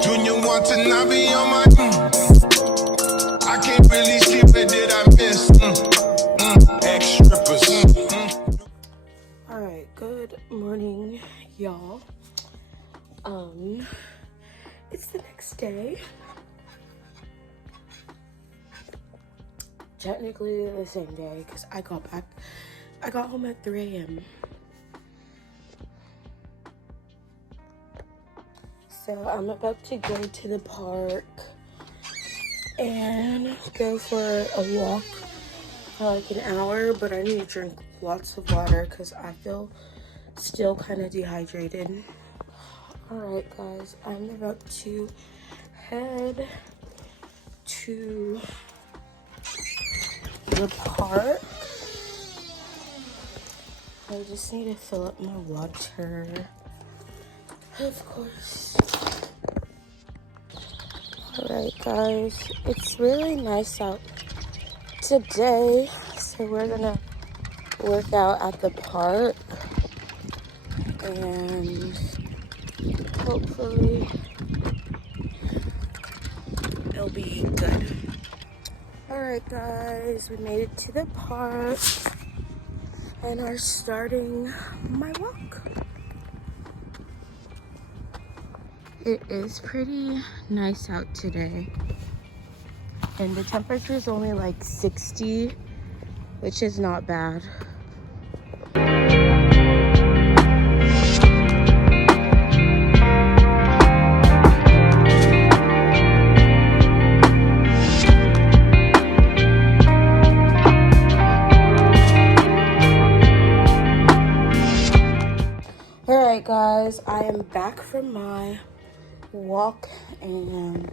Junior want to not be on my I can't really see what did I miss. Ex-strippers. Alright, good morning, y'all. It's the next day. Technically the same day because I got home at 3 a.m. So I'm about to go to the park and go for a walk for like an hour, but I need to drink lots of water because I feel still kind of dehydrated. Alright guys, I'm about to head to the park. I just need to fill up my water, of course. Alright guys, it's really nice out today, so we're gonna work out at the park and hopefully it'll be good. Alright guys, we made it to the park and are starting my walk. It is pretty nice out today, and the temperature is only like 60, which is not bad. Alright guys, I am back from my walk and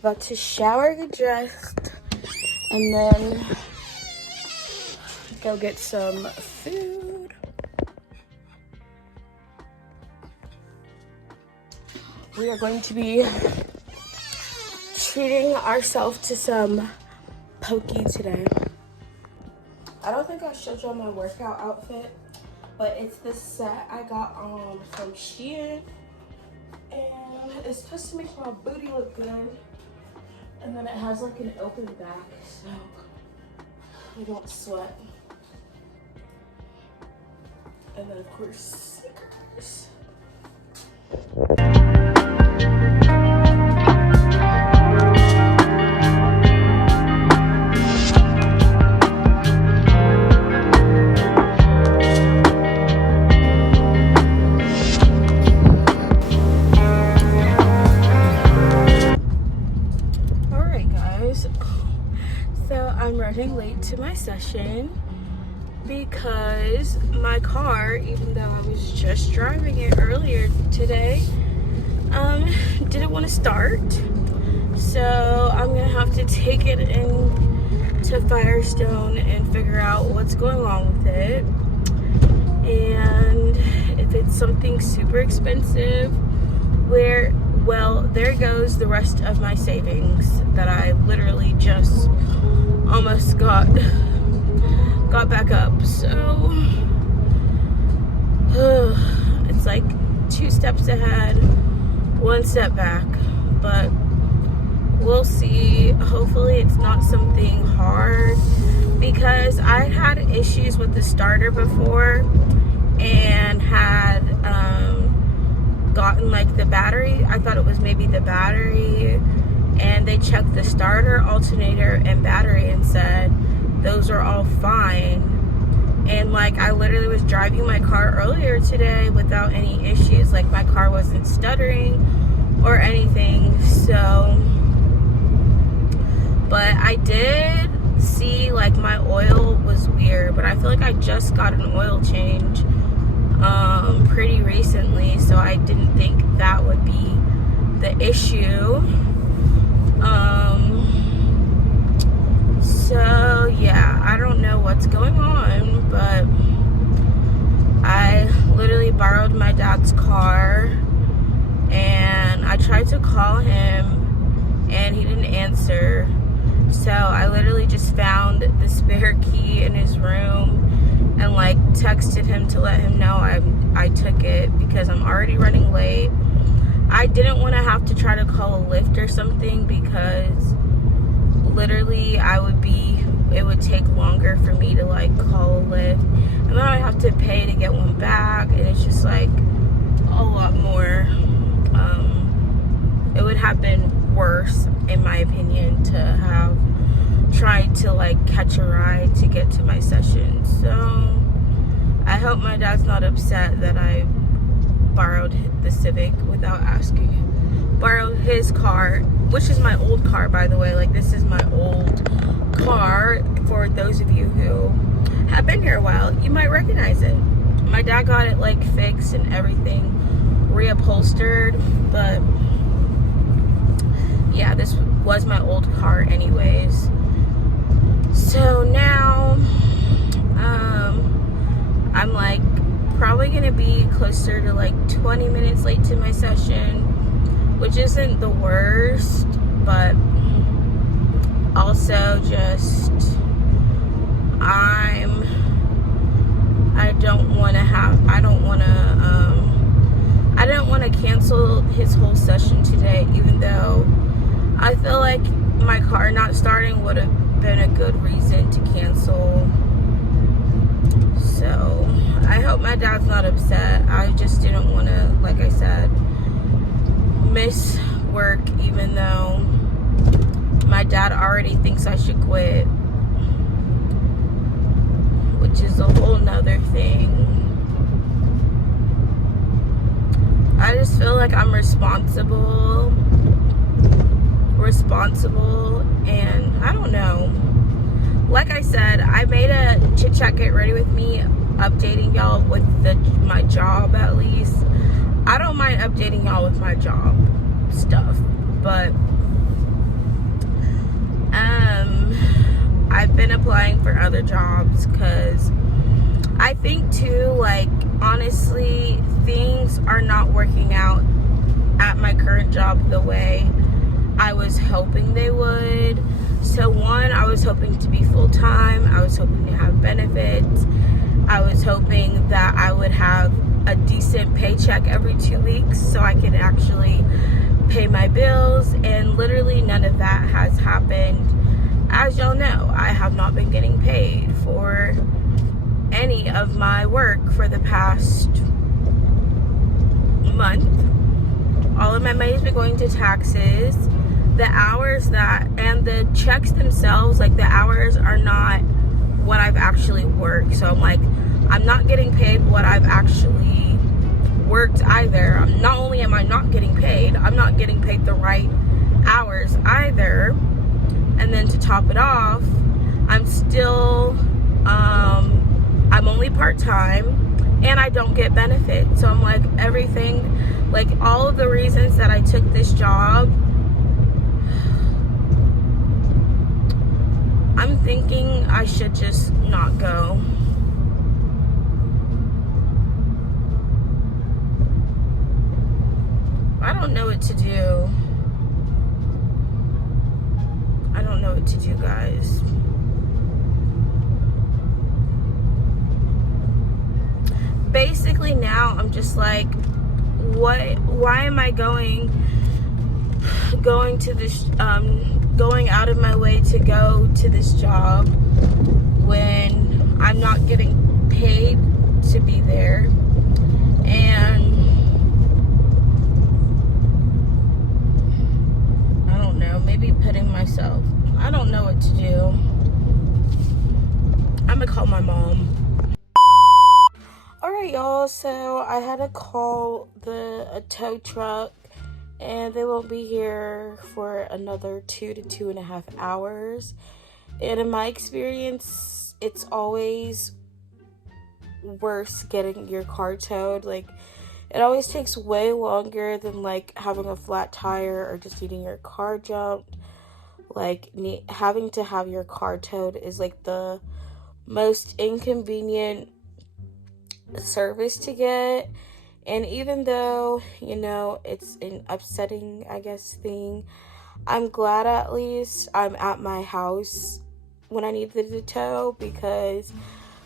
about to shower, get dressed, and then go get some food. We are going to be treating ourselves to some poke today. I don't think I showed y'all my workout outfit, but it's this set I got from Shein, and it's supposed to make my booty look good, and then it has like an open back so I don't sweat, and then of course Snickers. I'm running late to my session because my car, even though I was just driving it earlier today, didn't want to start. So I'm gonna have to take it in to Firestone and figure out what's going on with it. And if it's something super expensive, well, there goes the rest of my savings that I literally just almost got back up. So it's like 2 steps ahead, 1 step back, but we'll see. Hopefully it's not something hard, because I'd had issues with the starter before and had gotten like the battery. I thought it was maybe the battery, and they checked the starter, alternator, and battery and said those are all fine. And like, I literally was driving my car earlier today without any issues. Like, my car wasn't stuttering or anything. So, but I did see like my oil was weird, but I feel like I just got an oil change pretty recently, so I didn't think that would be the issue. So yeah, I don't know what's going on, but I literally borrowed my dad's car and I tried to call him and he didn't answer. So I literally just found the spare key in his room and like texted him to let him know I took it, because I'm already running late. I didn't want to have to try to call a Lyft or something, because literally it would take longer for me to like call a Lyft, and then I have to pay to get one back, and it's just like a lot more. It would have been worse, in my opinion, to have tried to like catch a ride to get to my session. So I hope my dad's not upset that I borrowed the Civic without asking him. Borrowed his car, which is my old car, by the way. Like, this is my old car. For those of you who have been here a while, you might recognize it. My dad got it like fixed and everything, reupholstered, but yeah, this was my old car anyways. So now I'm like probably gonna be closer to like 20 minutes late to my session, which isn't the worst, but also just I didn't want to cancel his whole session today, even though I feel like my car not starting would have been a good reason to cancel. So I hope my dad's not upset. I just didn't want to, like I said, miss work, even though my dad already thinks I should quit, which is a whole nother thing. I just feel like I'm responsible, and I don't know. Like I said, I made a chit chat get ready with me, updating y'all with my job at least. I don't mind updating y'all with my job stuff, but I've been applying for other jobs, because I think too, like, honestly, things are not working out at my current job the way I was hoping they would. So one, I was hoping to be full-time. I was hoping to have benefits. I was hoping that I would have a decent paycheck every 2 weeks so I could actually pay my bills, and literally none of that has happened. As y'all know, I have not been getting paid for any of my work for the past month. All of my money's been going to taxes. The hours and the checks themselves, like, the hours are not what I've actually worked. So I'm like, I'm not getting paid what I've actually worked either. Not only am I not getting paid, I'm not getting paid the right hours either. And then to top it off, I'm still, I'm only part-time, and I don't get benefits. So I'm like, everything, like, all of the reasons that I took this job, I'm thinking I should just not go. I don't know what to do. I don't know what to do, guys. Basically now I'm just like, why am I going to this, going out of my way to go to this job when I'm not getting paid to be there? And I don't know, maybe putting myself, I don't know what to do. I'm gonna call my mom. Alright, y'all, so I had to call a tow truck, and they won't be here for another 2 to 2.5 hours. And in my experience, it's always worse getting your car towed. Like, it always takes way longer than, like, having a flat tire or just needing your car jumped. Like, having to have your car towed is, like, the most inconvenient service to get. And even though, you know, it's an upsetting, I guess, thing, I'm glad at least I'm at my house when I needed to tow, because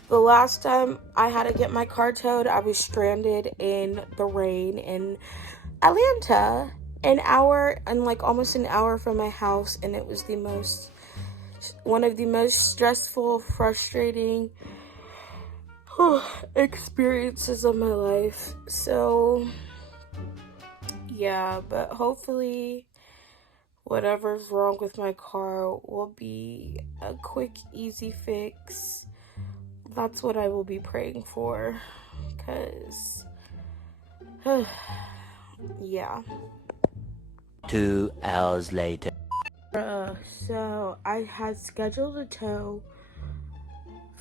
the last time I had to get my car towed, I was stranded in the rain in Atlanta, an hour and like almost an hour from my house, and it was one of the most stressful, frustrating experiences of my life. So yeah, but hopefully whatever's wrong with my car will be a quick, easy fix. That's what I will be praying for, because yeah. 2 hours later. So I had scheduled a tow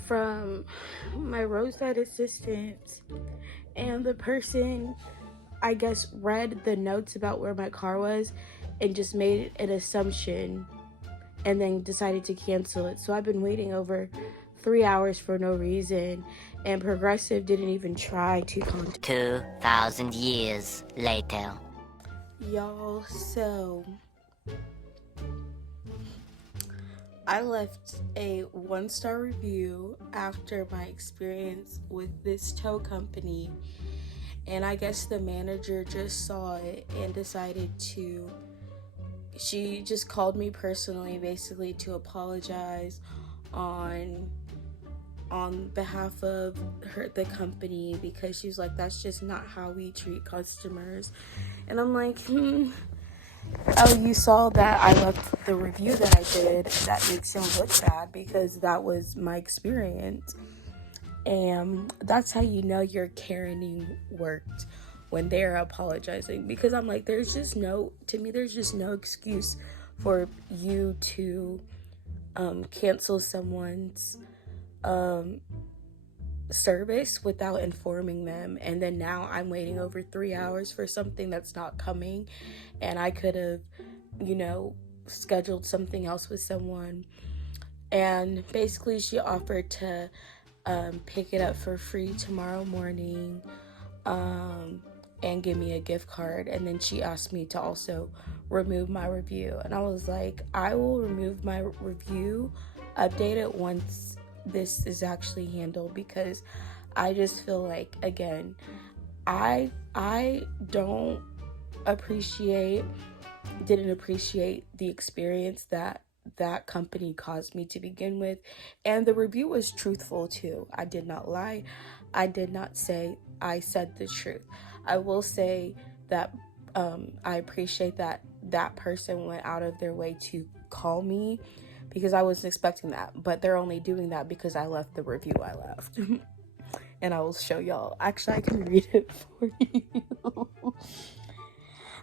from my roadside assistant, and the person, I guess, read the notes about where my car was and just made an assumption and then decided to cancel it. So I've been waiting over 3 hours for no reason, and Progressive didn't even try to contact 2,000 years later. y'all. So I left a 1-star review after my experience with this tow company, and I guess the manager just saw it and decided to, she just called me personally basically to apologize on behalf of the company, because she's like, that's just not how we treat customers. And I'm like, oh, you saw that I left the review that I did. That makes you look bad, because that was my experience. And that's how you know your Karening worked, when they're apologizing. Because I'm like, there's just no excuse for you to cancel someone's service without informing them. And then now I'm waiting over 3 hours for something that's not coming, and I could have, scheduled something else with someone. And basically she offered to pick it up for free tomorrow morning, and give me a gift card. And then she asked me to also remove my review, and I was like, I will remove my review, update it once this is actually handled, because I just feel like, again, I didn't appreciate the experience that company caused me to begin with. And the review was truthful too. I did not lie. I did not say, I said the truth. I will say that I appreciate that person went out of their way to call me, because I wasn't expecting that. But they're only doing that because I left the review I left. And I will show y'all. Actually, I can read it for you.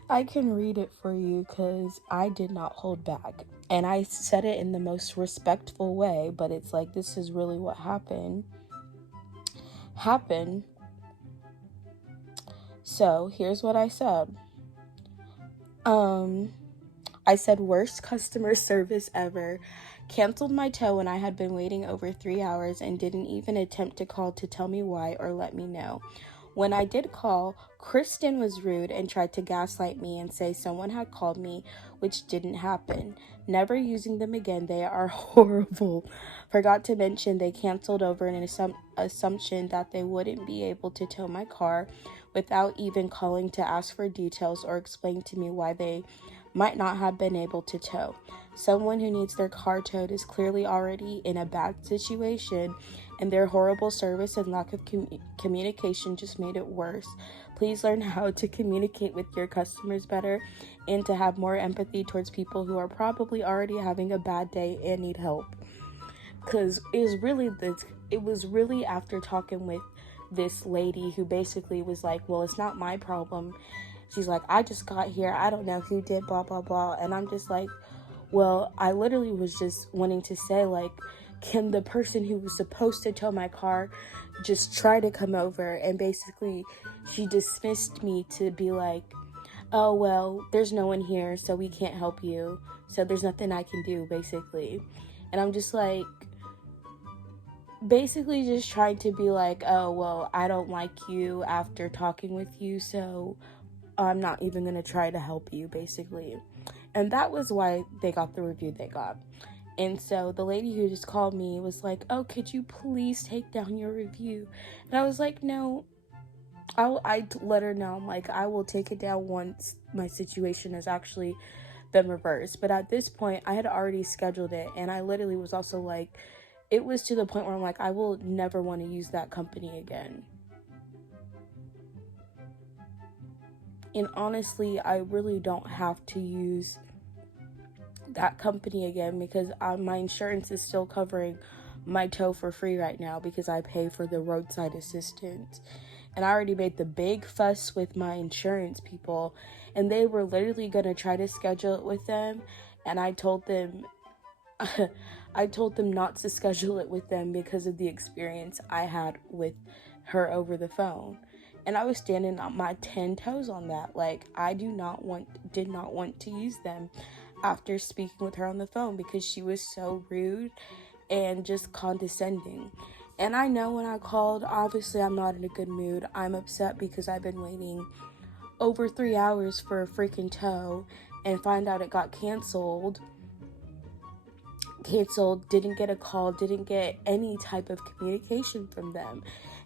I can read it for you, because I did not hold back. And I said it in the most respectful way, but it's like, this is really what happened. So here's what I said. I said, worst customer service ever. Canceled my tow when I had been waiting over 3 hours and didn't even attempt to call to tell me why or let me know. When I did call, Kristen was rude and tried to gaslight me and say someone had called me, which didn't happen. Never using them again. They are horrible. Forgot to mention they canceled over an assumption that they wouldn't be able to tow my car, without even calling to ask for details or explain to me why they might not have been able to tow. Someone who needs their car towed is clearly already in a bad situation, and their horrible service and lack of communication just made it worse. Please learn how to communicate with your customers better, and to have more empathy towards people who are probably already having a bad day and need help. Because it was really after talking with this lady who basically was like, well, it's not my problem. She's like, I just got here. I don't know who did blah, blah, blah. And I'm just like, well, I literally was just wanting to say, like, can the person who was supposed to tow my car just try to come over? And basically she dismissed me to be like, oh, well, there's no one here, so we can't help you. So there's nothing I can do, basically. And I'm just like, basically just trying to be like, oh, well, I don't like you after talking with you, so I'm not even going to try to help you, basically. And that was why they got the review they got. And so the lady who just called me was like, oh, could you please take down your review? And I was like, no, I let her know, I'm like, I will take it down once my situation has actually been reversed. But at this point, I had already scheduled it, and I literally was also like, it was to the point where I'm like, I will never want to use that company again. And honestly, I really don't have to use that company again because my insurance is still covering my tow for free right now because I pay for the roadside assistance. And I already made the big fuss with my insurance people, and they were literally going to try to schedule it with them, and I told them not to schedule it with them because of the experience I had with her over the phone. And I was standing on my 10 toes on that. Like, I did not want to use them after speaking with her on the phone because she was so rude and just condescending. And I know when I called, obviously I'm not in a good mood. I'm upset because I've been waiting over 3 hours for a freaking tow and find out it got canceled, didn't get a call, didn't get any type of communication from them.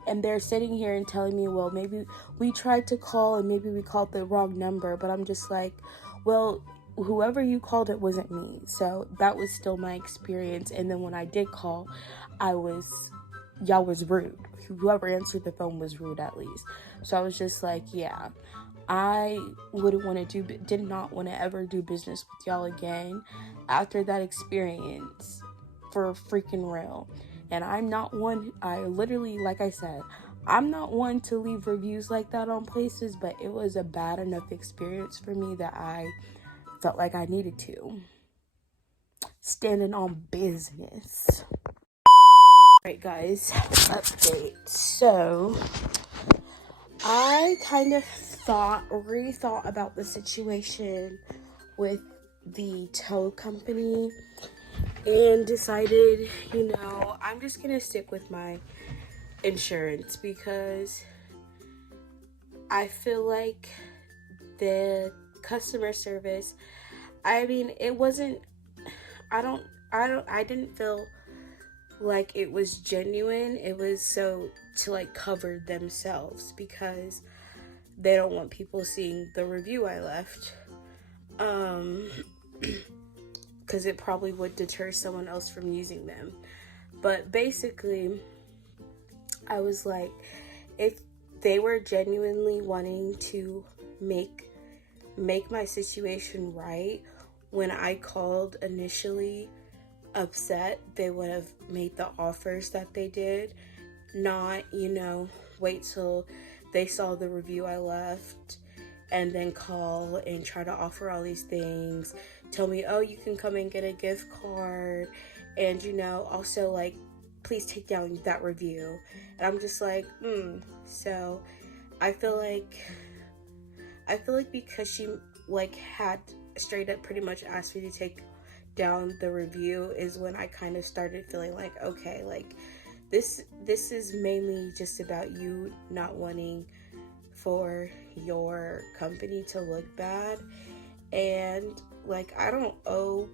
And they're sitting here and telling me, well, maybe we tried to call and maybe we called the wrong number. But I'm just like, well, whoever you called, it wasn't me. So that was still my experience. And then when I did call, y'all was rude. Whoever answered the phone was rude, at least. So I was just like, yeah, I did not want to ever do business with y'all again after that experience, for freaking real. And I'm not one, like I said, I'm not one to leave reviews like that on places, but it was a bad enough experience for me that I felt like I needed to. Standing on business. Alright guys, update. So, I kind of rethought about the situation with the tow company and decided, I'm just gonna stick with my insurance because I feel like the customer service, I didn't feel like it was genuine. It was so to like cover themselves because they don't want people seeing the review I left. Because it probably would deter someone else from using them. But basically, I was like, if they were genuinely wanting to make my situation right, when I called initially upset, they would have made the offers that they did, not, wait till they saw the review I left and then call and try to offer all these things, tell me, oh, you can come and get a gift card, and also like, please take down that review. And I'm just like, So I feel like because she like had straight up pretty much asked me to take down the review is when I kind of started feeling like, okay, like this is mainly just about you not wanting for your company to look bad, and like I don't owe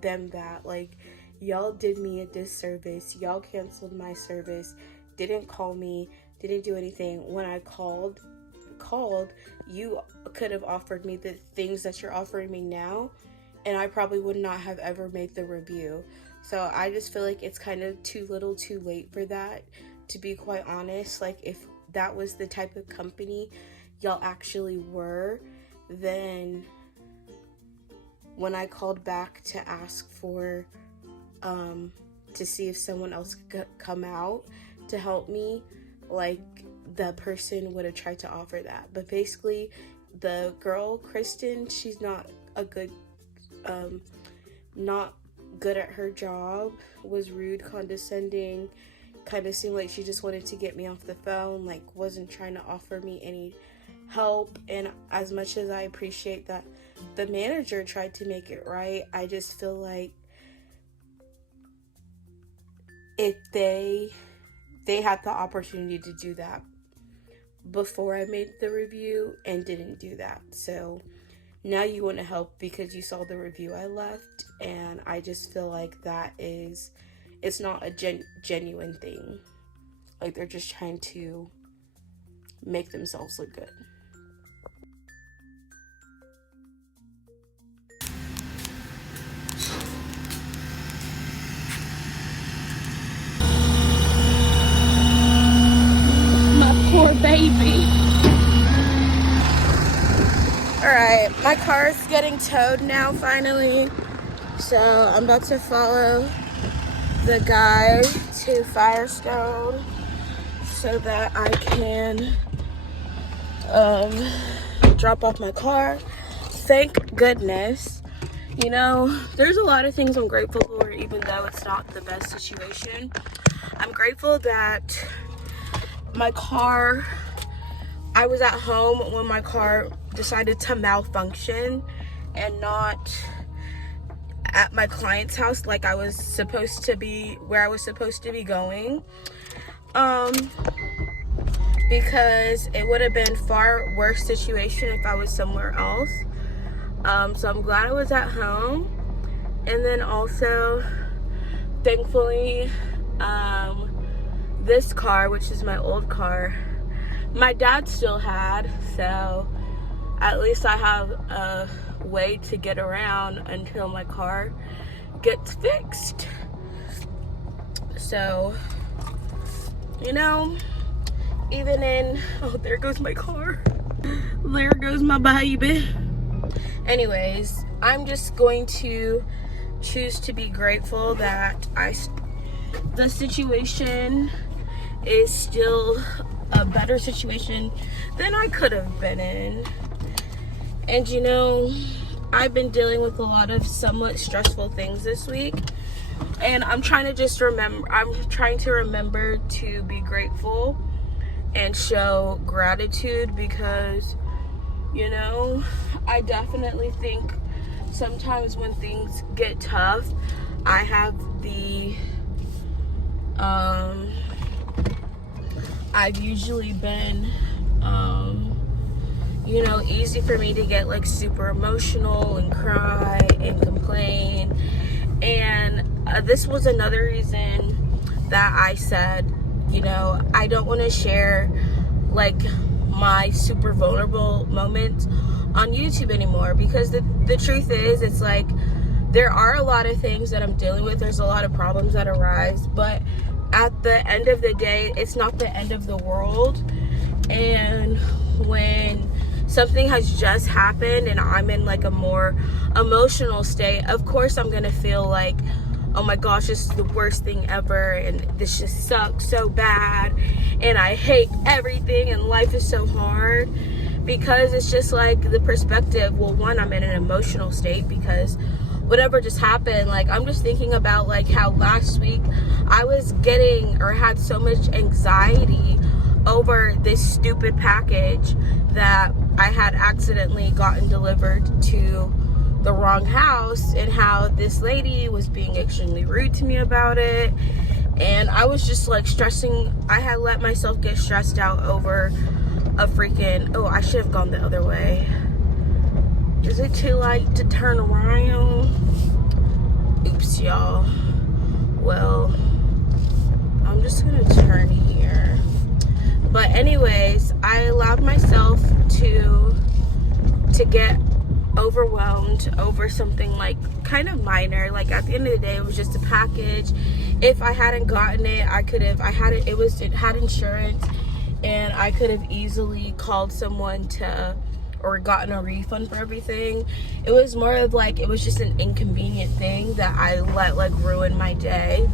them that. Like, y'all did me a disservice, y'all canceled my service, didn't call me, didn't do anything. When I called, you could have offered me the things that you're offering me now, and I probably would not have ever made the review. So I just feel like it's kind of too little too late for that, to be quite honest. Like, if that was the type of company y'all actually were, then when I called back to ask for to see if someone else could come out to help me, like, the person would have tried to offer that. But basically, the girl, Kristen, she's not good at her job, was rude, condescending, kind of seemed like she just wanted to get me off the phone, like wasn't trying to offer me any help. And as much as I appreciate that the manager tried to make it right, I just feel like if they had the opportunity to do that before I made the review and didn't do that. So now you want to help because you saw the review I left, and I just feel like it's not a genuine thing. Like, they're just trying to make themselves look good. My poor baby. Alright, my car is getting towed now finally. So I'm about to follow the guy to Firestone so that I can drop off my car. Thank goodness. You know, there's a lot of things I'm grateful for, even though it's not the best situation. I'm grateful that my car, I was at home when my car decided to malfunction and not at my client's house like I was supposed to be, where I was supposed to be going. Because it would have been far worse situation if I was somewhere else. So I'm glad I was at home. And then also, thankfully, this car, which is my old car, my dad still had, so at least I have a way to get around until my car gets fixed. So, you know, even in, oh, there goes my car. There goes my baby. Anyways, I'm just going to choose to be grateful that the situation is still a better situation than I could have been in. And you know, I've been dealing with a lot of somewhat stressful things this week, and I'm trying to remember to be grateful and show gratitude, because you know, I definitely think sometimes when things get tough, I have I've usually been you know, easy for me to get like super emotional and cry and complain. And this was another reason that I said, you know, I don't want to share like my super vulnerable moments on YouTube anymore, because the truth is, it's like there are a lot of things that I'm dealing with. There's a lot of problems that arise, but at the end of the day, it's not the end of the world. And when something has just happened and I'm in like a more emotional state, of course I'm gonna feel like, oh my gosh, this is the worst thing ever, and this just sucks so bad, and I hate everything, and life is so hard. Because it's just like the perspective. Well, one, I'm in an emotional state because whatever just happened, like I'm just thinking about like how last week I was getting or had so much anxiety over this stupid package that I had accidentally gotten delivered to the wrong house, and how this lady was being extremely rude to me about it. And I was just like stressing. I had let myself get stressed out over a freaking, oh, I should have gone the other way. Is it too late to turn around? Oops, y'all. Well, I'm just gonna turn here. But anyways, I allowed myself to get overwhelmed over something like kind of minor. Like at the end of the day, it was just a package. If I hadn't gotten it, it had insurance, and I could have easily called someone or gotten a refund for everything. It was more of like, it was just an inconvenient thing that I let like ruin my day.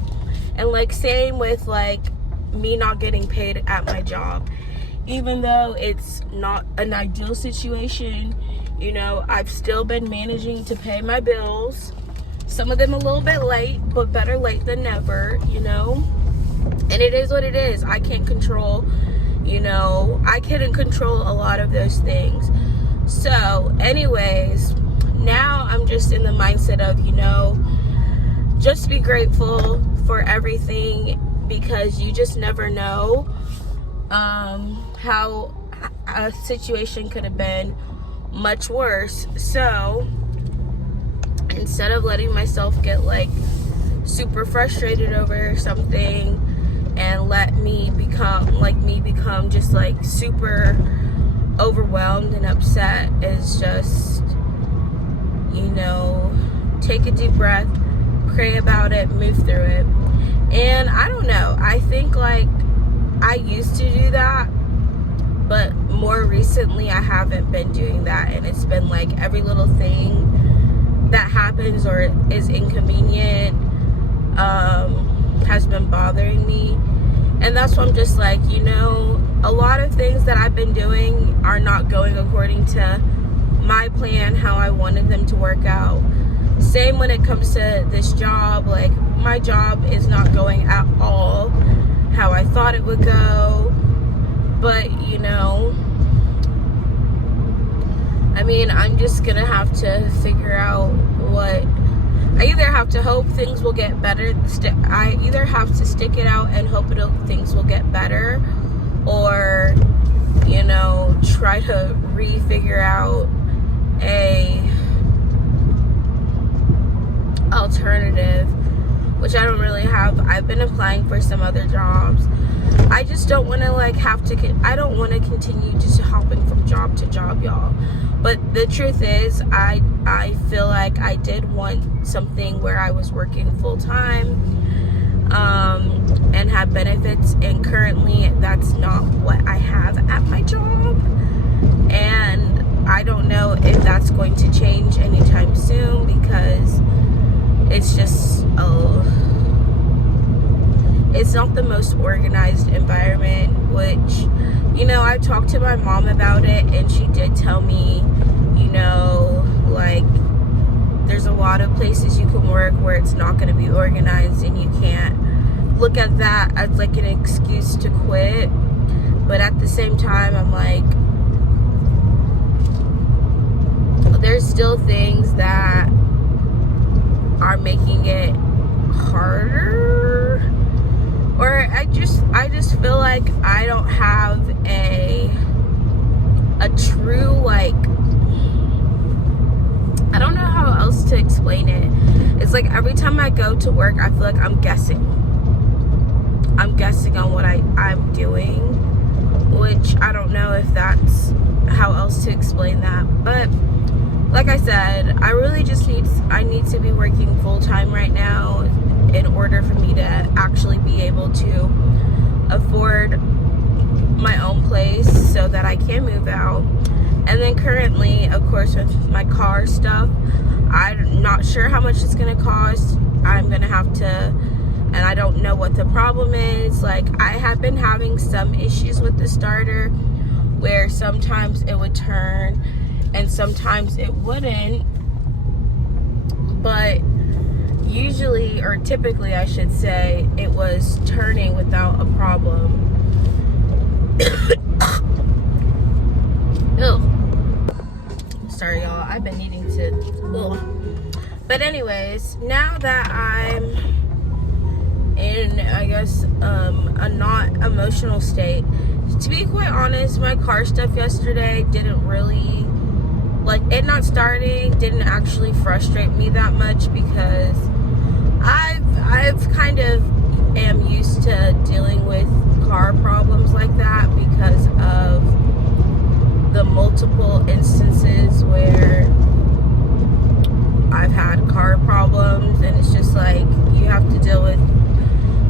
And like same with like me not getting paid at my job. Even though it's not an ideal situation, you know, I've still been managing to pay my bills. Some of them a little bit late, but better late than never, you know. And it is what it is. I can't control, you know, I couldn't control a lot of those things. So anyways, now I'm just in the mindset of, you know, just be grateful for everything, because you just never know how a situation could have been much worse. So instead of letting myself get like super frustrated over something, and let me become just like super overwhelmed and upset is just, you know, take a deep breath, pray about it, move through it. And I don't know, I think like I used to do that, but more recently I haven't been doing that, and it's been like every little thing that happens or is inconvenient has been bothering me. And that's why I'm just like, you know, a lot of things that I've been doing are not going according to my plan, how I wanted them to work out. Same when it comes to this job, like my job is not going at all how I thought it would go. But, you know, I mean, I'm just gonna have to figure out what, I either have to hope things will get better, I either have to stick it out and hope things will get better, or, you know, try to figure out a alternative, which I don't really have. I've been applying for some other jobs. I just don't want to like I don't want to continue just hopping from job to job, y'all. But the truth is, I feel like I did want something where I was working full time and have benefits, and currently that's not what I have at my job. And I don't know if that's going to change anytime soon, because it's just it's not the most organized environment, which, you know, I talked to my mom about it, and she did tell me, you know, like, there's a lot of places you can work where it's not going to be organized, and you can't look at that as like an excuse to quit. But at the same time, I'm like, there's still things that are making it harder, or I just feel like I don't have a true, like, I don't know how else to explain it. It's like every time I go to work, I feel like I'm guessing on what I'm doing, which I don't know if that's how else to explain that. But like I said, I really just need to be working full time right now in order for me to actually be able to afford my own place so that I can move out. And then currently, of course, with my car stuff, I'm not sure how much it's gonna cost. I'm gonna have to, and I don't know what the problem is. Like, I have been having some issues with the starter where sometimes it would turn and sometimes it wouldn't, but usually, or typically I should say, it was turning without a problem. Ugh. Sorry y'all, I've been needing to, ugh. But anyways, now that I'm in, I guess, a not emotional state, to be quite honest, my car stuff yesterday didn't really, like, it not starting didn't actually frustrate me that much, because I've kind of am used to dealing with car problems like that because of the multiple instances where I've had car problems, and it's just like you have to deal with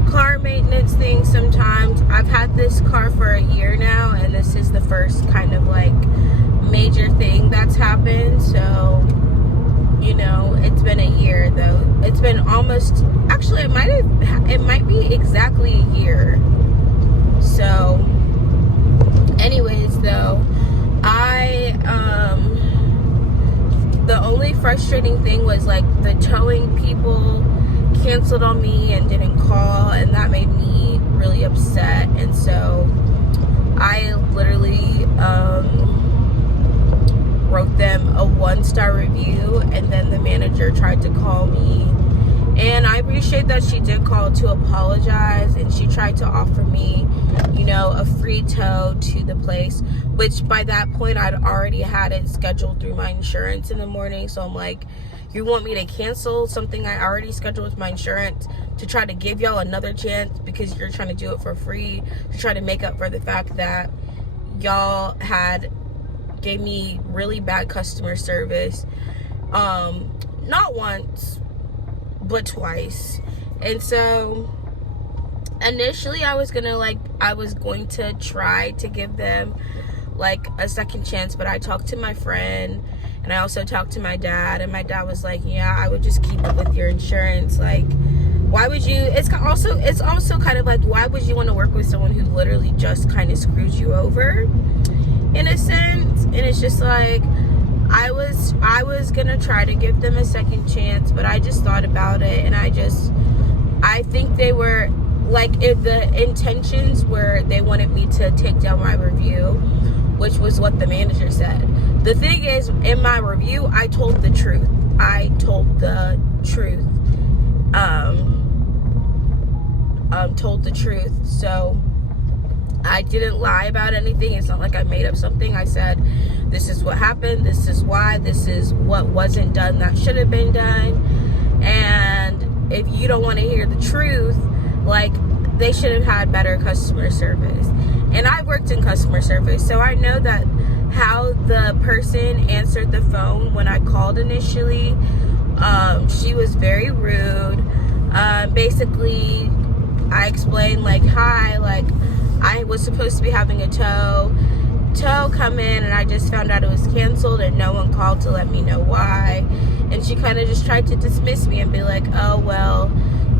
car maintenance things sometimes. I've had this car for a year now, and this is the first kind of like major thing that's happened. So, you know, it's been a year though. It's been almost, actually it might be exactly a year. So anyways though, the only frustrating thing was like the towing people canceled on me and didn't call, and that made me really upset. And so I literally wrote them a 1-star review, and then the manager tried to call me, and I appreciate that she did call to apologize, and she tried to offer me, you know, a free tow to the place, which by that point I'd already had it scheduled through my insurance in the morning. So I'm like, You want me to cancel something I already scheduled with my insurance to try to give y'all another chance because you're trying to do it for free, to try to make up for the fact that y'all gave me really bad customer service, not once but twice. And so initially I was going to try to give them like a second chance, but I talked to my friend and I also talked to my dad, and my dad was like, yeah, I would just keep it with your insurance. Like, why would you, it's also kind of like, why would you want to work with someone who literally just kind of screws you over in a sense? And it's just like, I was gonna try to give them a second chance, but I just thought about it, and I think they were like, if the intentions were they wanted me to take down my review, which was what the manager said. The thing is, in my review, I told the truth. Told the truth. So I didn't lie about anything. It's not like I made up something. I said, this is what happened. This is why. This is what wasn't done that should have been done. And if you don't want to hear the truth, like, they should have had better customer service. And I worked in customer service, so I know that how the person answered the phone when I called initially, she was very rude. Basically, I explained like, hi, like, I was supposed to be having a tow come in, and I just found out it was canceled and no one called to let me know why. And she kind of just tried to dismiss me and be like, oh, well,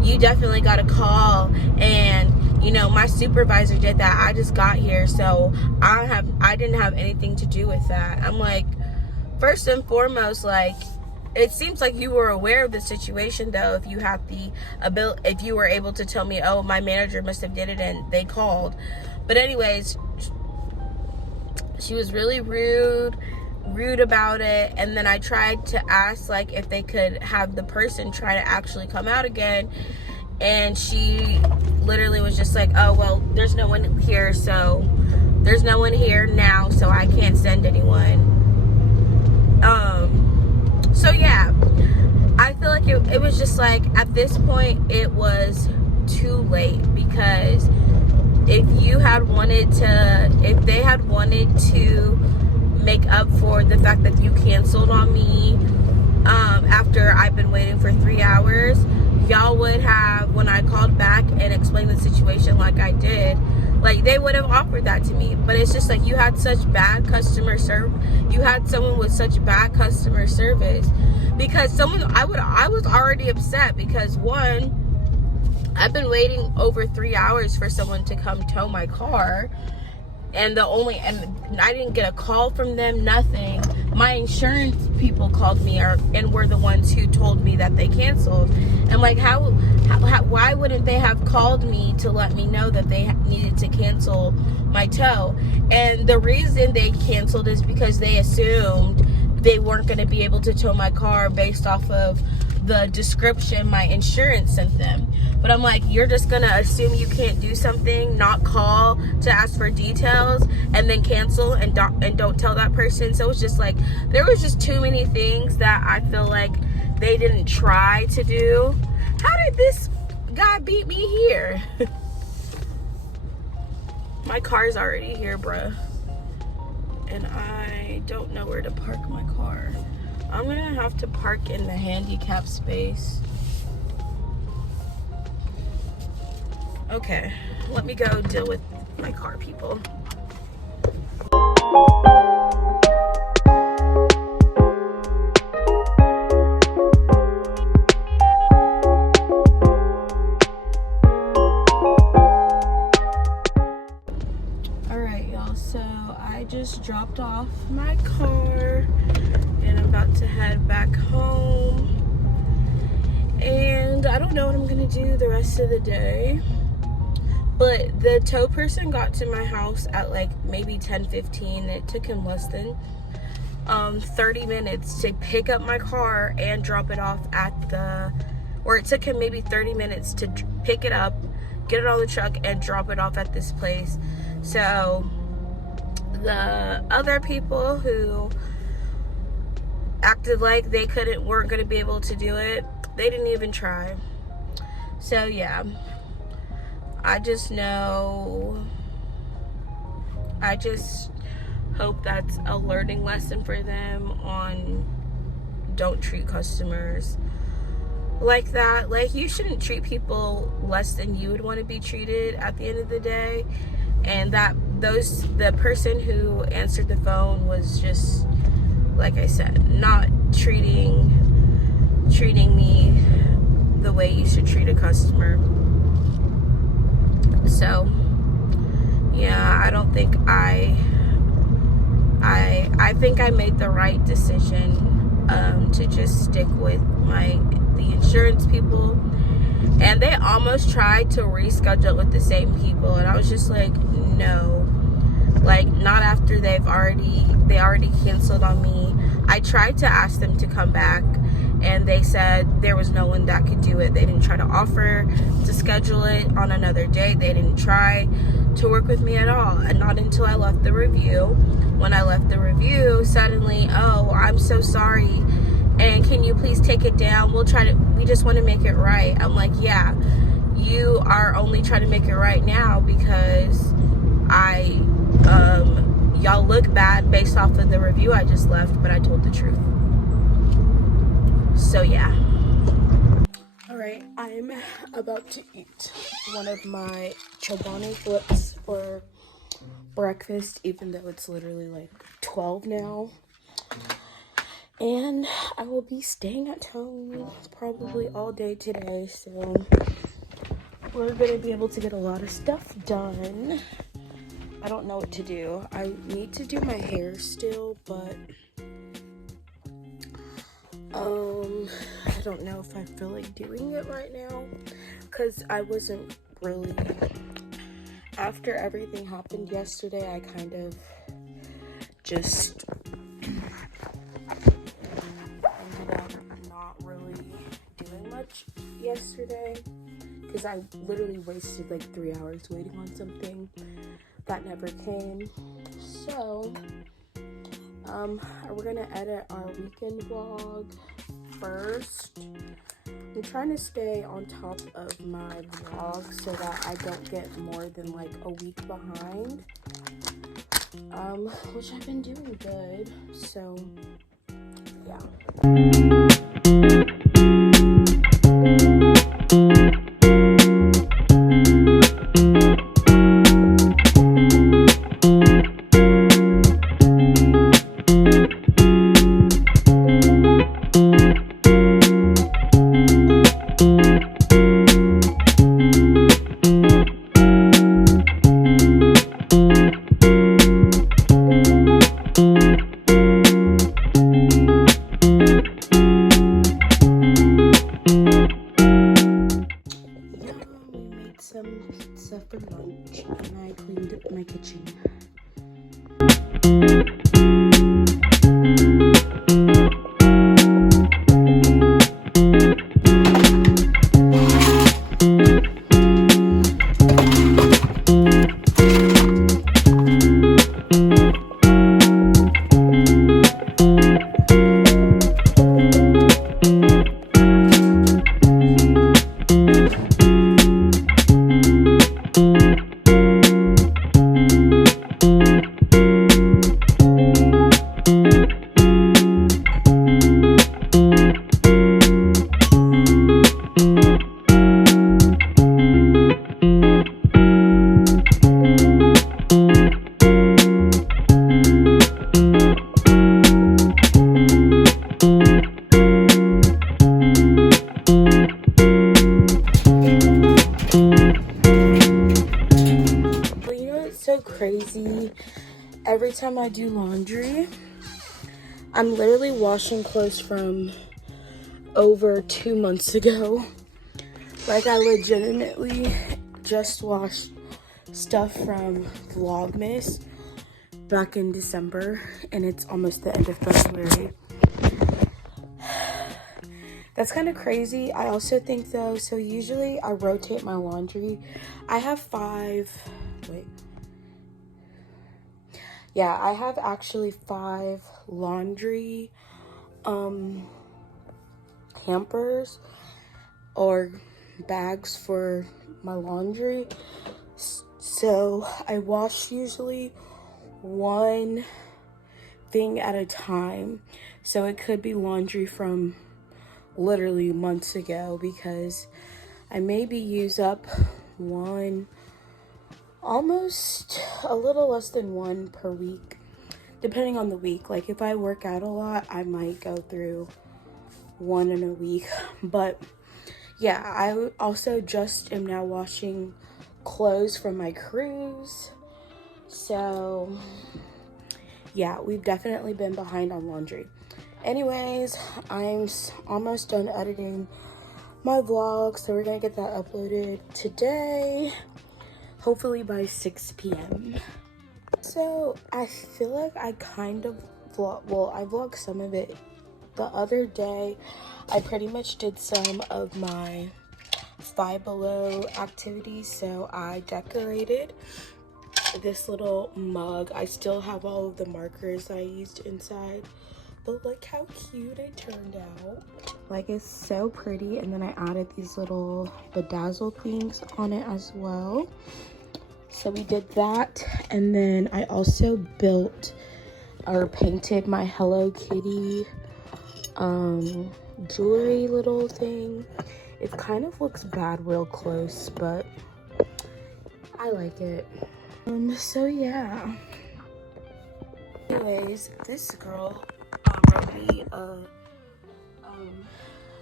you definitely got a call, and you know, my supervisor did that. I just got here, so I didn't have anything to do with that. I'm like, first and foremost, like, it seems like you were aware of the situation, though, if you had the ability, if you were able to tell me, oh, my manager must have did it and they called. But anyways, she was really rude about it. And then I tried to ask, like, if they could have the person try to actually come out again, and she literally was just like, oh, well, there's no one here, so there's no one here now, so I can't send anyone. So yeah, I feel like it was just like, at this point it was too late, because if they had wanted to make up for the fact that you canceled on me after I've been waiting for 3 hours, y'all would have, when I called back and explained the situation like I did, like, they would have offered that to me. But it's just like, you had such bad customer service. You had someone with such bad customer service, because I was already upset because, one, I've been waiting over 3 hours for someone to come tow my car, and I didn't get a call from them, nothing. My insurance people called me and were the ones who told me that they canceled. And like, why wouldn't they have called me to let me know that they needed to cancel my tow? And the reason they canceled is because they assumed they weren't going to be able to tow my car based off of the description my insurance sent them. But I'm like, you're just gonna assume you can't do something, not call to ask for details, and then cancel and don't tell that person. So it's just like, there was just too many things that I feel like they didn't try to do. How did this guy beat me here? My car's already here, bruh, and I don't know where to park my car. I'm gonna have to park in the handicap space. Okay, let me go deal with my car people. Alright, y'all, so I just dropped off my car and I'm about to head back home, and I don't know what I'm gonna do the rest of the day. But the tow person got to my house at like maybe 10:15. It took him less than 30 minutes to pick up my car and drop it off or it took him maybe 30 minutes to pick it up, get it on the truck, and drop it off at this place. So the other people who acted like they weren't gonna be able to do it. They didn't even try. So yeah, I just hope that's a learning lesson for them on don't treat customers like that. Like, you shouldn't treat people less than you would want to be treated at the end of the day. And the person who answered the phone was just, like I said, not treating me the way you should treat a customer. So yeah, I don't think I think I made the right decision to just stick with the insurance people. And they almost tried to reschedule with the same people, and I was just like, no, like, not after they already canceled on me. I tried to ask them to come back, and they said there was no one that could do it. They didn't try to offer to schedule it on another day. They didn't try to work with me at all. And not until I left the review. When I left the review, suddenly, oh, I'm so sorry, and can you please take it down? We just want to make it right. I'm like, yeah, you are only trying to make it right now because y'all look bad based off of the review I just left, but I told the truth. So yeah. All right, I'm about to eat one of my chobani flips for breakfast, even though it's literally like 12 now. And I will be staying at home probably all day today, so we're gonna be able to get a lot of stuff done. I don't know what to do. I need to do my hair still, but I don't know if I feel like doing it right now, because I wasn't really, after everything happened yesterday, I kind of just ended up not really doing much yesterday, because I literally wasted like 3 hours waiting on something that never came. So we're gonna edit our weekend vlog first. I'm trying to stay on top of my vlog so that I don't get more than like a week behind, which I've been doing good, so yeah. Some pizza for lunch, and I cleaned up my kitchen. Crazy. Every time I do laundry, I'm literally washing clothes from over 2 months ago. Like, I legitimately just washed stuff from Vlogmas back in December, and it's almost the end of February. That's kind of crazy. I also think though, so usually I rotate my laundry. I have I have actually 5 laundry hampers or bags for my laundry. So I wash usually one thing at a time. So it could be laundry from literally months ago, because I maybe use up one, almost a little less than one per week, depending on the week. Like if I work out a lot, I might go through one in a week. But yeah, I also just am now washing clothes from my cruise. So yeah, we've definitely been behind on laundry. Anyways, I'm almost done editing my vlog, so we're gonna get that uploaded today, hopefully by 6 p.m. So I feel like I kind of I vlogged some of it the other day. I pretty much did some of my Five Below activities. So I decorated this little mug. I still have all of the markers I used inside, but look how cute it turned out. Like, it's so pretty. And then I added these little bedazzled things on it as well. So we did that. And then I also built or painted my Hello Kitty jewelry little thing. It kind of looks bad real close, but I like it. So yeah. Anyways, this girl wrote me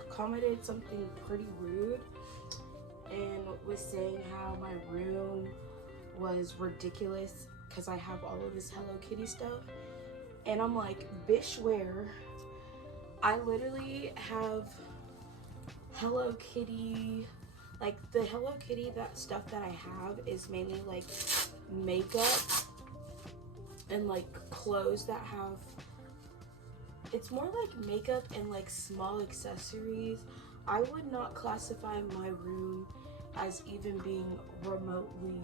commented something pretty rude and was saying how my room was ridiculous because I have all of this Hello Kitty stuff. And I'm like, bitch, where? I literally have Hello Kitty, like the Hello Kitty stuff that I have is mainly like makeup and like clothes that have, it's more like makeup and like small accessories. I would not classify my room as even being remotely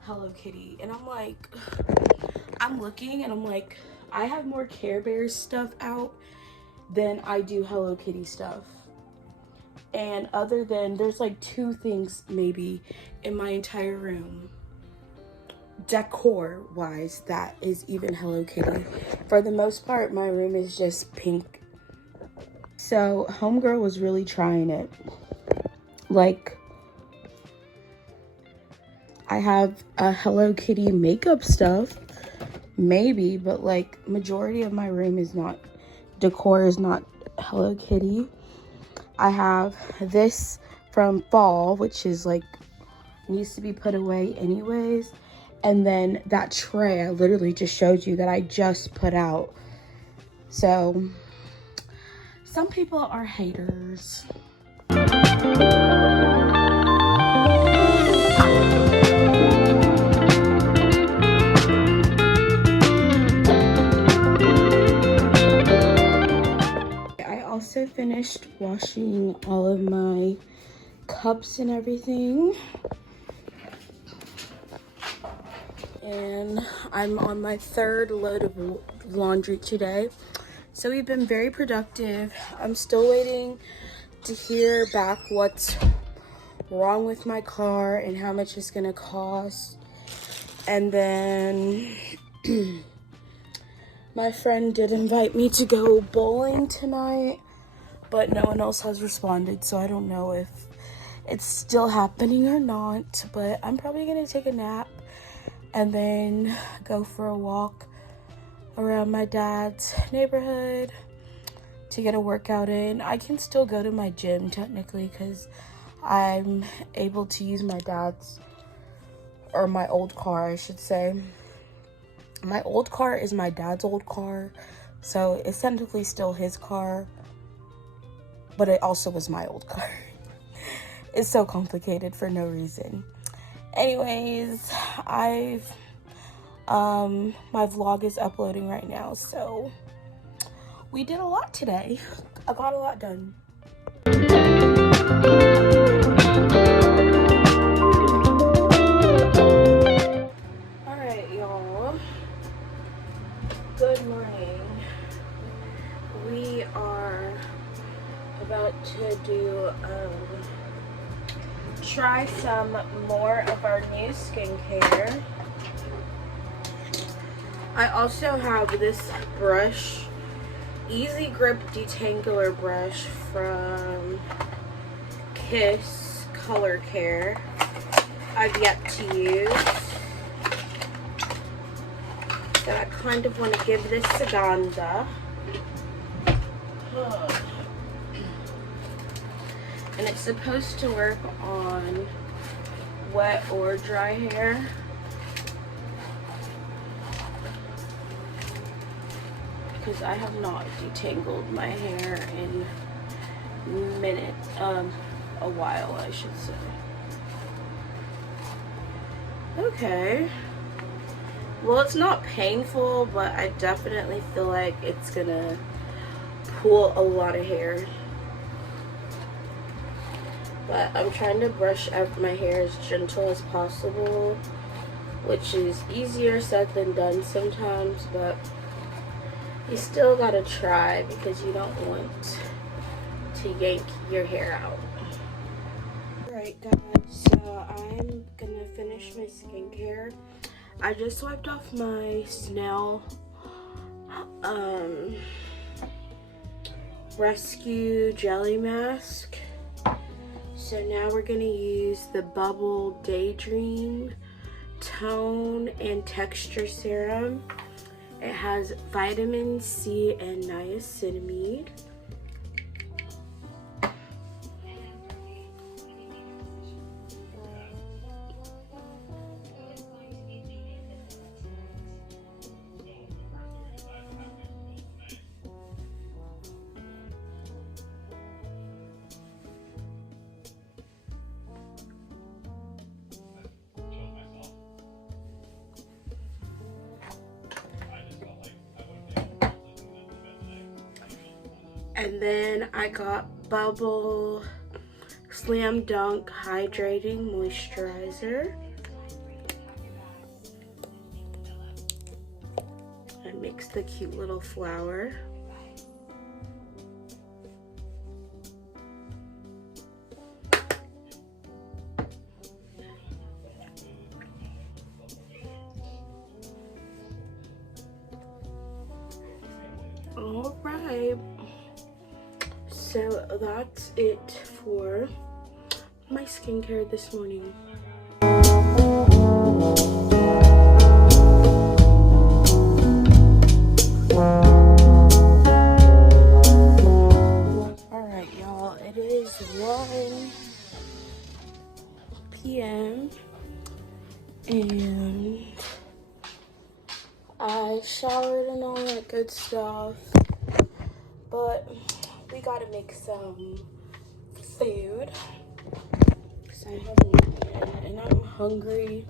Hello Kitty. And I'm like, I'm looking and I'm like, I have more Care Bears stuff out than I do Hello Kitty stuff. And other than, there's like two things maybe in my entire room, decor wise, that is even Hello Kitty. For the most part, my room is just pink. So homegirl was really trying it. Like, I have a Hello Kitty makeup stuff, maybe, but like majority of my room is not, decor is not Hello Kitty. I have this from fall, which is like, needs to be put away anyways. And then that tray I literally just showed you that I just put out. So some people are haters. I also finished washing all of my cups and everything. And I'm on my third load of laundry today. So we've been very productive. I'm still waiting to hear back what's wrong with my car and how much it's gonna cost. And then my friend did invite me to go bowling tonight, but no one else has responded, so I don't know if it's still happening or not. But I'm probably gonna take a nap and then go for a walk around my dad's neighborhood to get a workout in. I can still go to my gym technically because I'm able to use my dad's, or my old car I should say. My old car is my dad's old car, so it's technically still his car, but it also was my old car. It's so complicated for no reason. Anyways, my vlog is uploading right now, so we did a lot today. I got a lot done. Alright, y'all. Good morning. We about to do try some more of our new skincare. I also have this brush, Easy Grip Detangler brush from Kiss Color Care. I've yet to use. So I kind of want to give this a gander. And it's supposed to work on wet or dry hair. Because I have not detangled my hair in a while, I should say. Okay. Well, it's not painful, but I definitely feel like it's gonna pull a lot of hair. But I'm trying to brush out my hair as gentle as possible, which is easier said than done sometimes, but you still gotta try because you don't want to yank your hair out. Alright guys, so I'm gonna finish my skincare. I just wiped off my Snail Rescue Jelly Mask. So now we're gonna use the Bubble Daydream Tone and Texture Serum. It has vitamin C and niacinamide. And then I got Bubble Slam Dunk Hydrating Moisturizer. I mixed the cute little flower. All right. So that's it for my skincare this morning. Alright y'all, it is 1 p.m. and I showered and all that good stuff, but we gotta make some food because I haven't eaten and I'm hungry.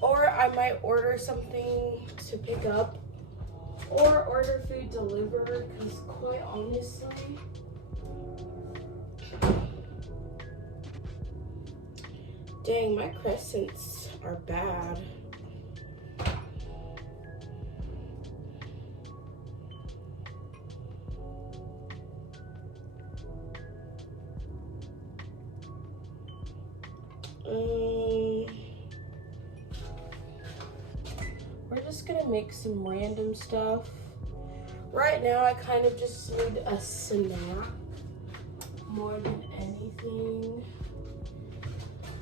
Or I might order something to pick up or order food delivered because quite honestly, dang, my crescents are bad. We're just gonna make some random stuff. Right now, I kind of just need a snack more than anything.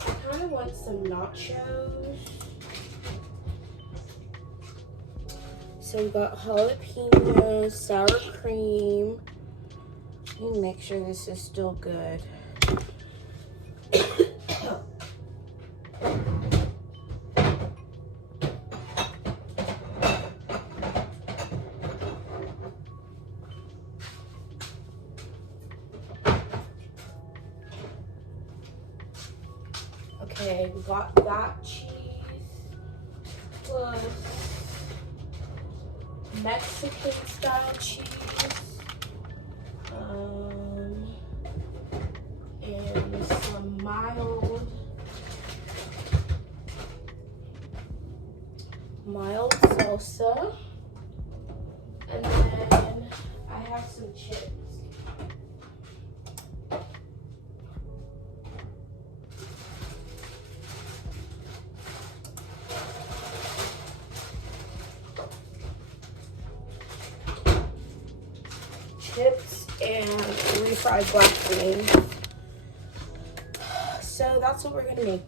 I kind of want some nachos. So we got jalapeno, sour cream. Let me make sure this is still good. Okay, we got that cheese plus Mexican style cheese, and some mild salsa, and then I have some chips. chips and refried black beans. So that's what we're gonna make.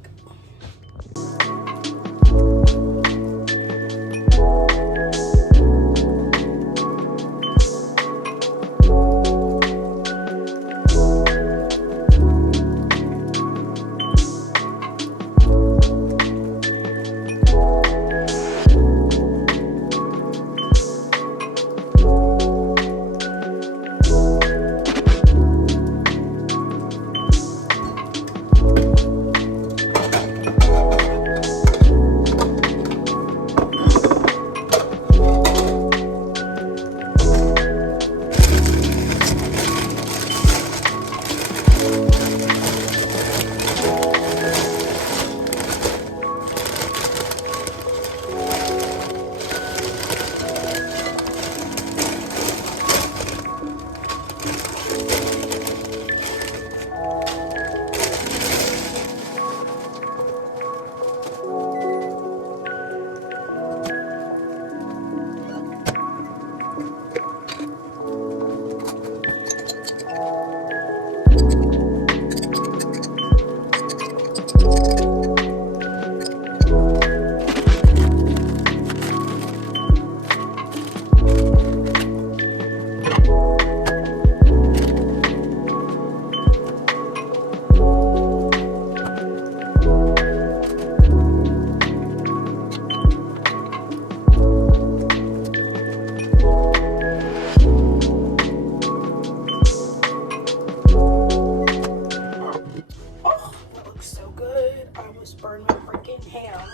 Burn my freaking ham.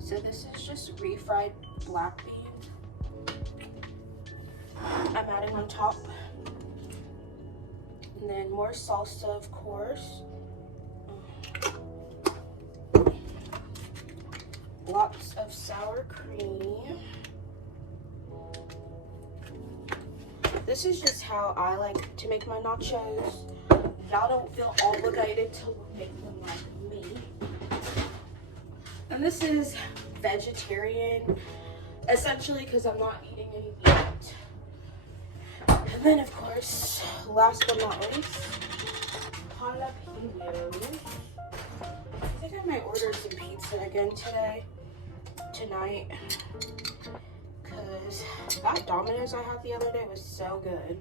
So this is just refried black beans. I'm adding on top. And then more salsa, of course. Lots of sour cream. This is just how I like to make my nachos. Y'all don't feel obligated to make them like me. And this is vegetarian, essentially because I'm not eating any meat. And then of course, last but not least, jalapenos. I think I might order some pizza again tonight. Because that Domino's I had the other day was so good.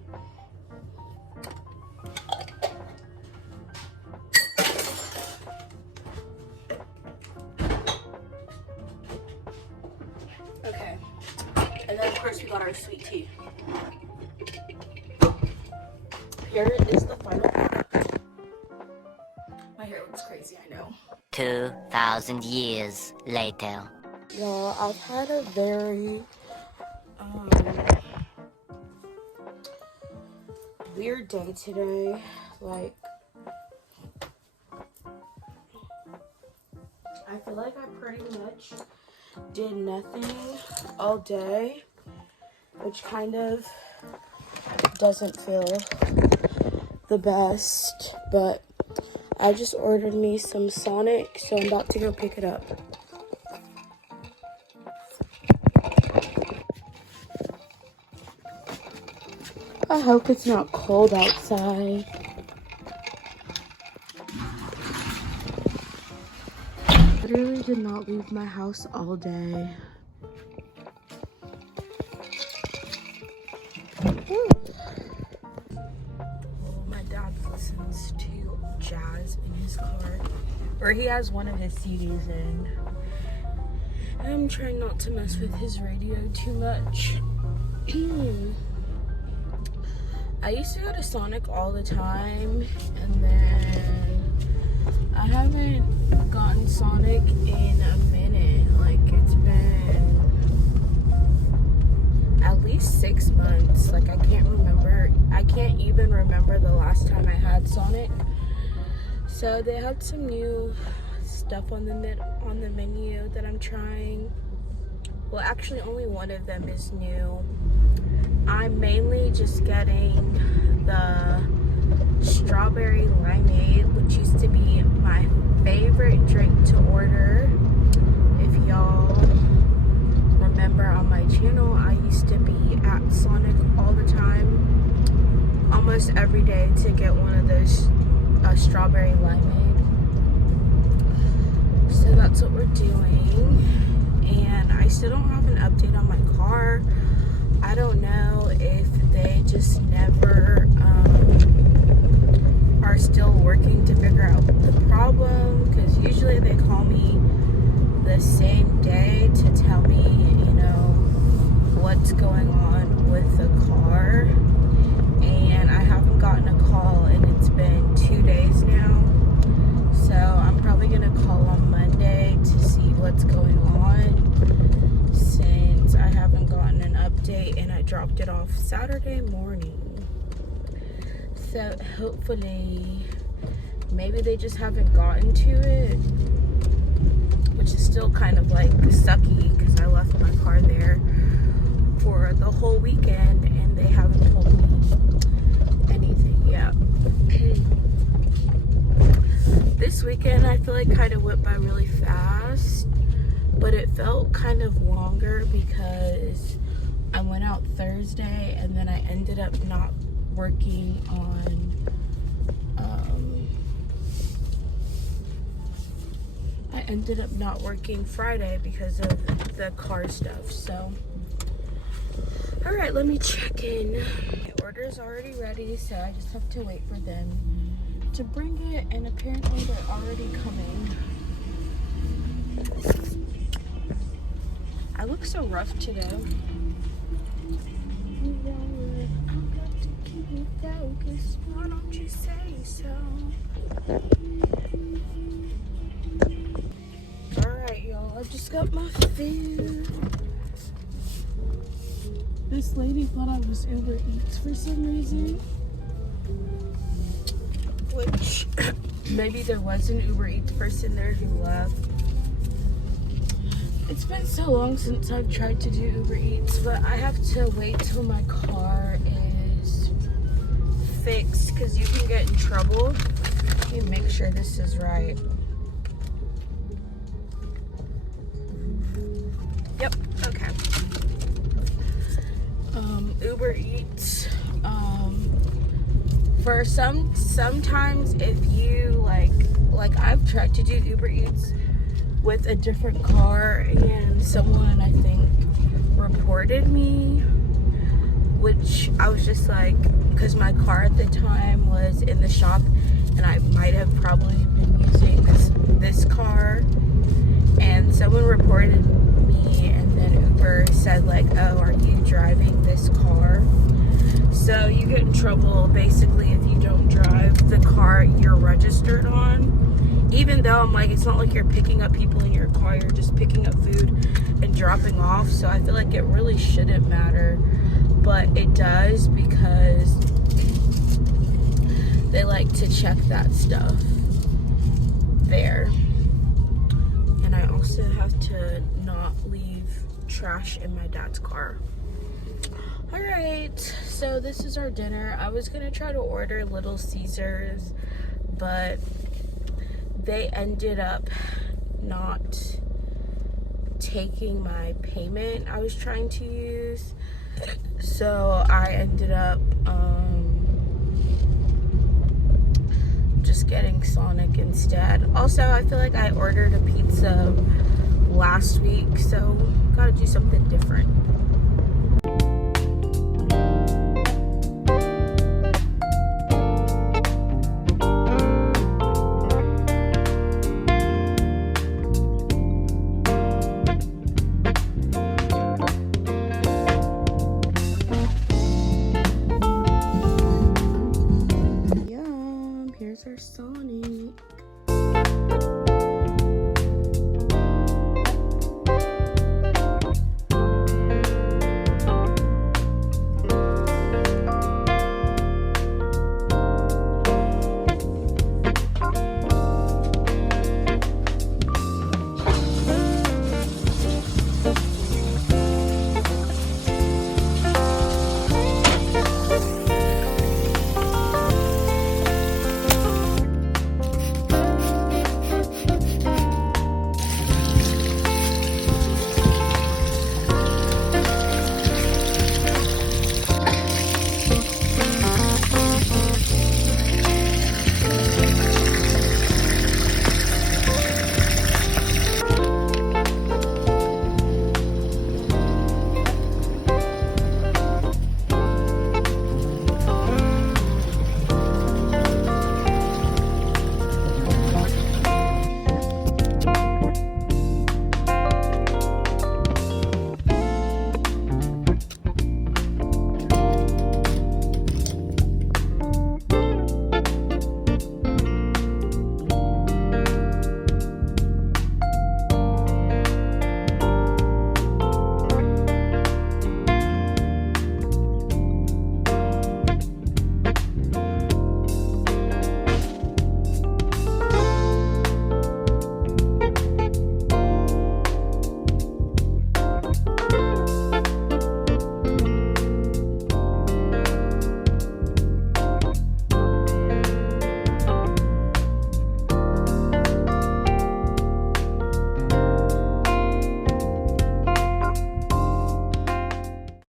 Okay. And then of course we got our sweet tea. Here is the final product. My hair looks crazy, I know. 2,000 years later. Y'all, I've had a very weird day today. Like, I feel like I pretty much did nothing all day, which kind of doesn't feel the best, but I just ordered me some Sonic, so I'm about to go pick it up. I hope it's not cold outside. Literally did not leave my house all day. My dad listens to jazz in his car, or he has one of his CDs in. I'm trying not to mess with his radio too much. I used to go to Sonic all the time, and then I haven't gotten Sonic in a minute. Like, it's been at least 6 months. Like, I can't even remember the last time I had Sonic. So they had some new stuff on the menu that I'm trying. Well, actually only one of them is new. I'm mainly just getting the strawberry limeade, which used to be my favorite drink to order. If y'all remember on my channel, I used to be at Sonic all the time, almost every day, to get one of those strawberry limeade. So that's what we're doing. And I still don't have an update on my car. I don't know if they just never are still working to figure out the problem, because usually they call me the same day to tell me, you know, what's going on with the car. And I haven't gotten a call, and it's been 2 days now. So I'm probably gonna call on Monday to see what's going on, since I haven't gotten an update and I dropped it off Saturday morning. So hopefully, maybe they just haven't gotten to it, which is still kind of like sucky, because I left my car there for the whole weekend and they haven't told me anything yet. This weekend I feel like kind of went by really fast, but it felt kind of longer because I went out Thursday and then I ended up not working on Friday because of the car stuff. So all right, let me check in. The order's already ready, so I just have to wait for them to bring it, and apparently they're already coming. I look so rough today. Why don't you say so? Alright, y'all, I just got my food. This lady thought I was Uber Eats for some reason, which maybe there was an Uber Eats person there who left. It's been so long since I've tried to do Uber Eats, but I have to wait till my car is fixed, because you can get in trouble. Let me make sure this is right. Yep, okay. Uber Eats, for sometimes if you like I've tried to do Uber Eats with a different car, and someone, I think, reported me, which I was just like, because my car at the time was in the shop and I might have probably been using this car, and someone reported me, and then Uber said like, oh, are you driving this car? So you get in trouble basically if you don't drive the car you're registered on. Even though I'm like, it's not like you're picking up people in your car, you're just picking up food and dropping off. So I feel like it really shouldn't matter, but it does, because they like to check that stuff there. And I also have to not leave trash in my dad's car. All right, so this is our dinner. I was gonna try to order Little Caesars, but they ended up not taking my payment I was trying to use, so I ended up just getting Sonic instead. Also, I feel like I ordered a pizza last week, so gotta do something different.